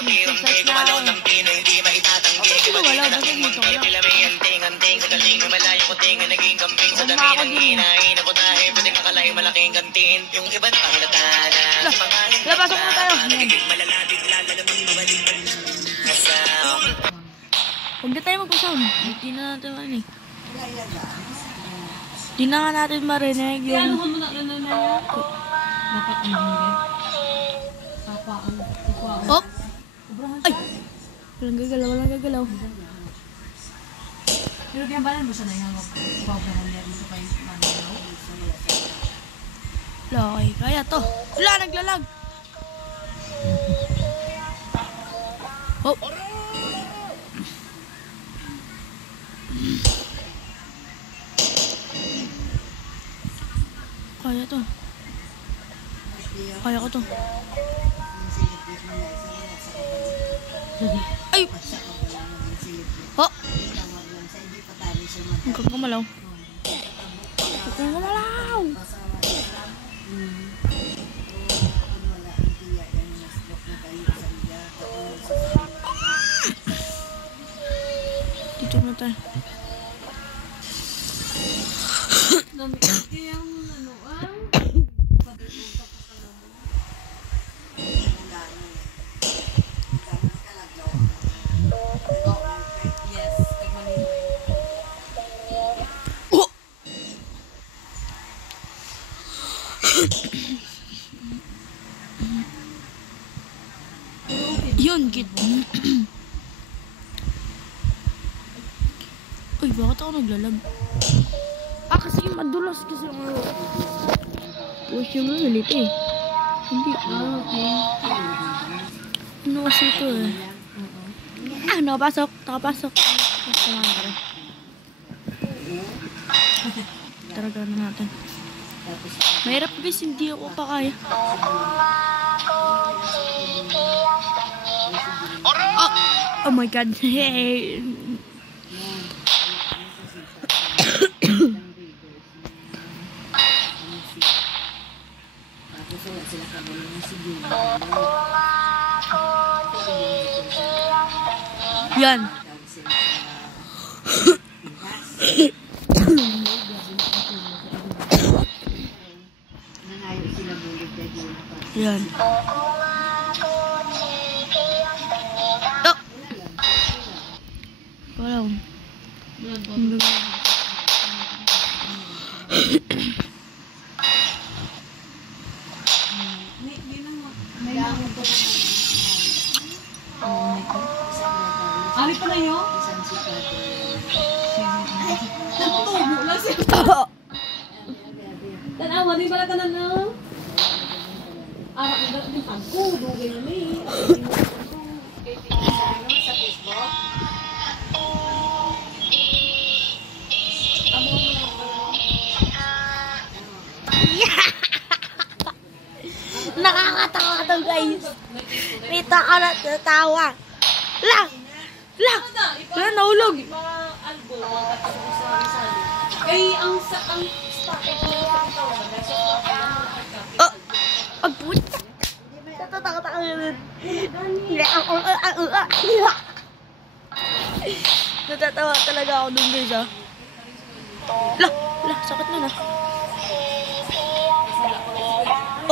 Exercise na ako. Wala, bakit dito ko lang? Uma ako din. Labasok na tayo. Huwag na tayo magpa-sound. Hindi na natin ano eh. Hindi na nga natin marinig yung... Dapat mahinggan. Oh! Ay! Walang gagalaw, walang gagalaw. Pero kaya mo siya na yung papahan niya dito kayo magalaw? Okay, kaya to. Wala, naglalag! Oh! Kaya to. Kaya ko to. Ay! Oh! Huwag kang gumalaw. Huwag kang gumalaw! Dito na tayo. Yun, git. Uy, bakit ako naglalag? Kasi madulas kasi ako. Push yung ulit eh. Hindi. Okay. Ano kasi ito eh? Nakapasok. Nakapasok. Taraga na natin. Mahirap guys, hindi ako pakaya. Oh my god. Yan. Yan. Wow. Ari pa na yun? Natutubo lang siya. Tanawa, di pala tanan na? Arak na dapat yung pagko, dugay na may. Sa Facebook? Nakakatawa to guys. Rito ako natatawa. Lang! Lang! Wala, nahulog. Mga album, mga katulong sa Rizal. Kaya ang stock ito ng tawa. Oh! Ang puta! Natatawa talaga ako dun guys ah. Lah! Lah! Sakit na na.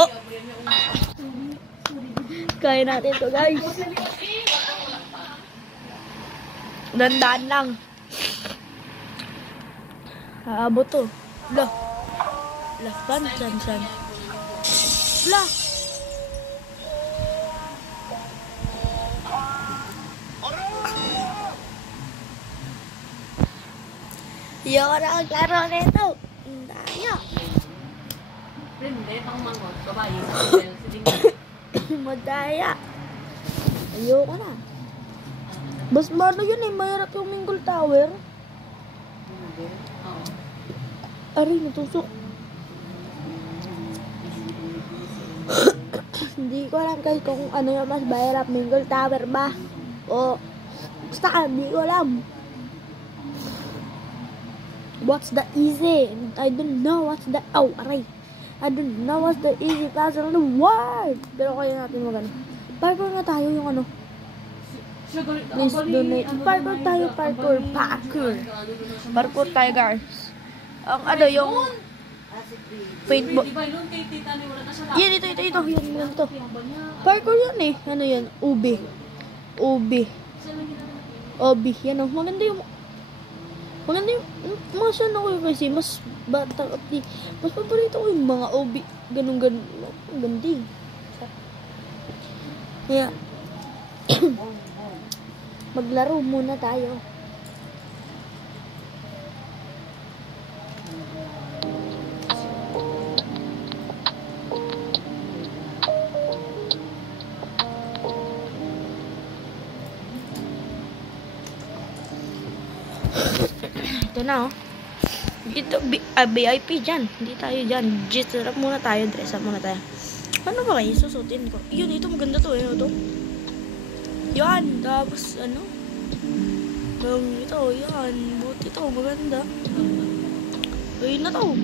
Oh! Kaya natin to guys. Dandaan lang. Aabot to. Lah. Lah. San. Lah. Ayoko na maglaro nito. Tayo. Hindi, pang mangot. Babae. Madaya. Ayoko na. Mas malo yun eh. Mahirap yung Mingle Tower. Ari, natusok. Hindi ko alam guys kung ano yung mas mahirap. Mingle Tower ba? O basta ka, hindi ko alam. What's the easy? I don't know what's the... Oh, aray. I don't know what's the easy puzzle in the world. Pero kaya natin magano. Parkour na tayo yung ano. Please donate. Parkour tayo, parkour. Parkour tayo, guys. Ang ano, yung paintball. Yan, ito. Yan to. Parkour yan eh. Ano yan? Ubi. Yan o. Maganda yung mga siya na ko kasi mas bata at mas paborito ko yung mga obi. Ganun. Ang ganda eh. Kaya, maglaro muna tayo. Ito na oh. Dito, VIP dyan. Hindi tayo dyan. Dress up muna tayo. Ano ba kayo? Susutin ko. Yun, ito maganda to eh. Ito. Yan. Tapos, ano? Ito, yan. Buti to. Maganda. Ayun na to.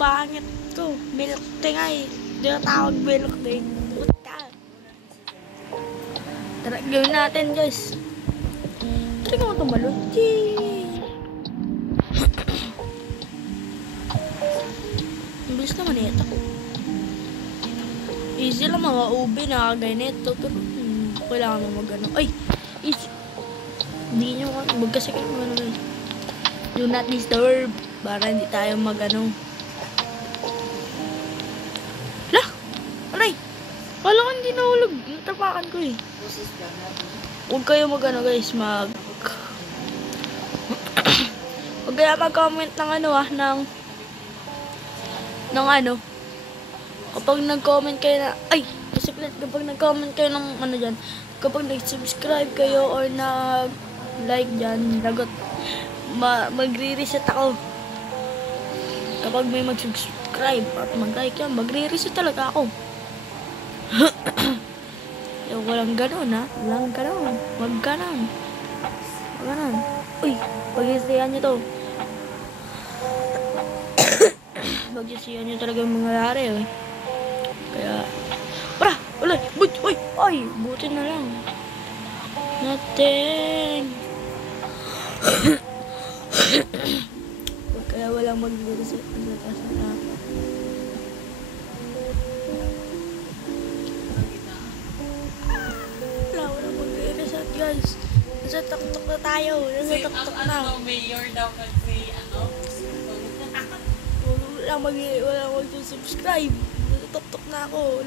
Pangit ko. Milk tea nga eh. Hindi na tawag milk tea. Puta. Tara, gawin natin guys. Try ko tumalon. Bilis naman ito. Easy lang mga ubi na ganito. Pero kailangan mo mag-ano. Ay! Easy. Hindi nyo magkasakit mo ano. Do not disturb. Para hindi tayo mag-ano. Lah! Aray! Kala ko hindi nahulog. Natapakan ko eh. Huwag kayo mag-ano guys. Huwag kaya mag-comment ng ano ng ano. Kapag nag-comment kayo na, ay, basically, kapag nag-comment kayo ng ano dyan, kapag nag-subscribe kayo or nag-like dyan, magre-reset ako. Kapag may mag-subscribe at mag-like yan, magre-reset talaga ako. Walang ganon ha. Walang ganon. Wag ganon. Uy, pag-isayan nyo to. Pag-isayan nyo talaga yung mangyayari eh. Kaya, para! Uy! Ay! Buti na lang. Nothing. Kaya walang mag-reset. Walang mag-reset guys. Nasa tok-tok na tayo. Nasa tok-tok na. Ang mayor daw kasi Walang mag-subscribe. Natatok na ako.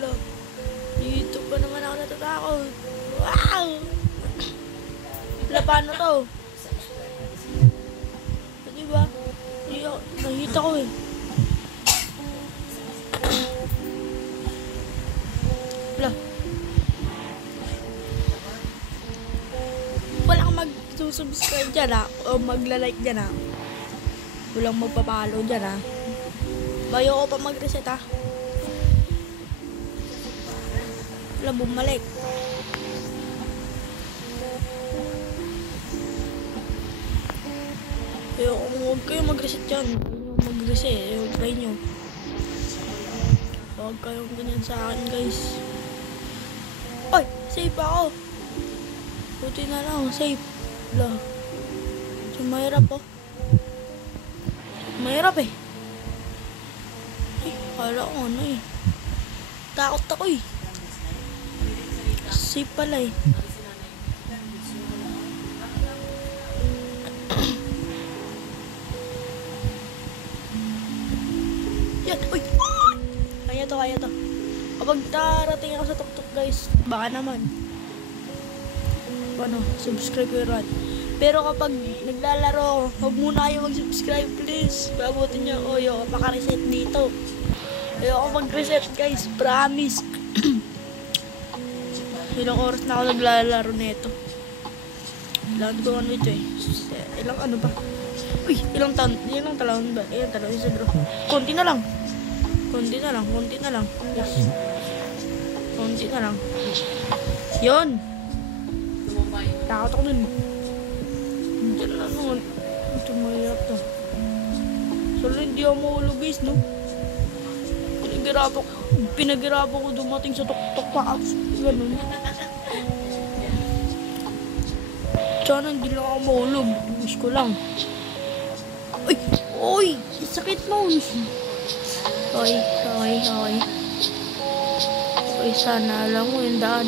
YouTube pa naman ako natatakot. Wow! Paano to? Diba? Nahita ko eh. Walang mag-subscribe dyan o magla-like dyan Walang magpapalo dyan Bayo ko pa mag-reset bumalik. Kaya kung huwag kayo mag-reset dyan, mag-reset, try nyo. Huwag kayong ganyan sa akin guys. Ay! Safe ako! Buti na lang, safe. Mahirap Mahirap eh. Ay, kala ko ano eh. Takot ako eh. Safe pala eh. Yan, uy! Kaya to. Kapag darating ako sa tok-tok guys, baka naman. Subscribe ko yun. Pero kapag naglalaro, huwag muna kayo mag-subscribe please. Pabutin nyo, yo, maka-reset dito. Ayoko mag-reset guys, promise. Ilang oras na ako naglalaro nito. Ilang taon ito eh. Ilang ano ba? Uy, ilang taon ba? Ilang taon, isa bro. Konti na lang. Yes. Konti na lang. Yun. Takot ako dun. Diyan na naman. Ito mahirap to. Sala hindi ako mahulog guys, no? Pinaghirapan ko dumating sa tok-tok pa. Ganun. Sana hindi lang ako mahulog. Wish ko lang. Uy! Uy! Sakit mo! Okay. Uy, sana alam mo yung daan.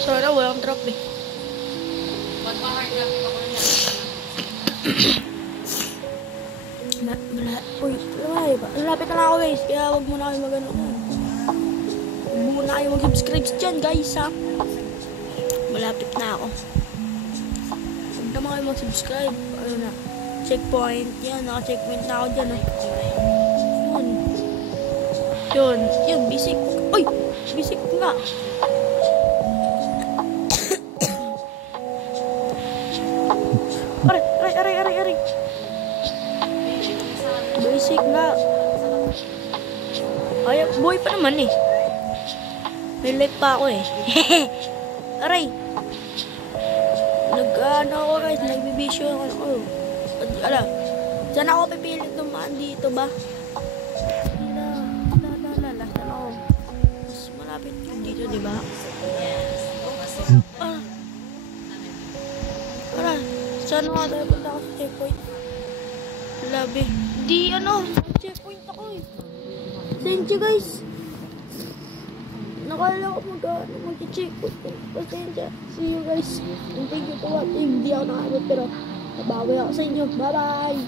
Sana walang drop eh. Mag-mahard lang. Ako na Uy, lapit na ako guys. Kaya wag muna kayo mag-ano. Huwag muna kayo mag-subscribe dyan guys ha. Malapit na ako. Huwag naman kayo mag-subscribe. Ano na? Checkpoint. Yan, naka-checkpoint na ako dyan eh. Yun, bisik. Uy! Bisik nga. Aray. Basic nga. Ay, boy pa naman eh. May life pa ako eh. Aray. Nag-ano ako guys, nagbibisyo ako. Alam, saan ako pipilit dumaan dito ba? Saan ako? Mas malapit yung dito, di ba? Saan nga tayo punta ako sa checkpoint? Labi. Di checkpoint ako eh. Pasensya guys. Nakala ko mag-checkpoint. Pasensya. See you guys. Thank you for watching. Hindi ako nakabot pero nabawi ako sa inyo. Bye bye!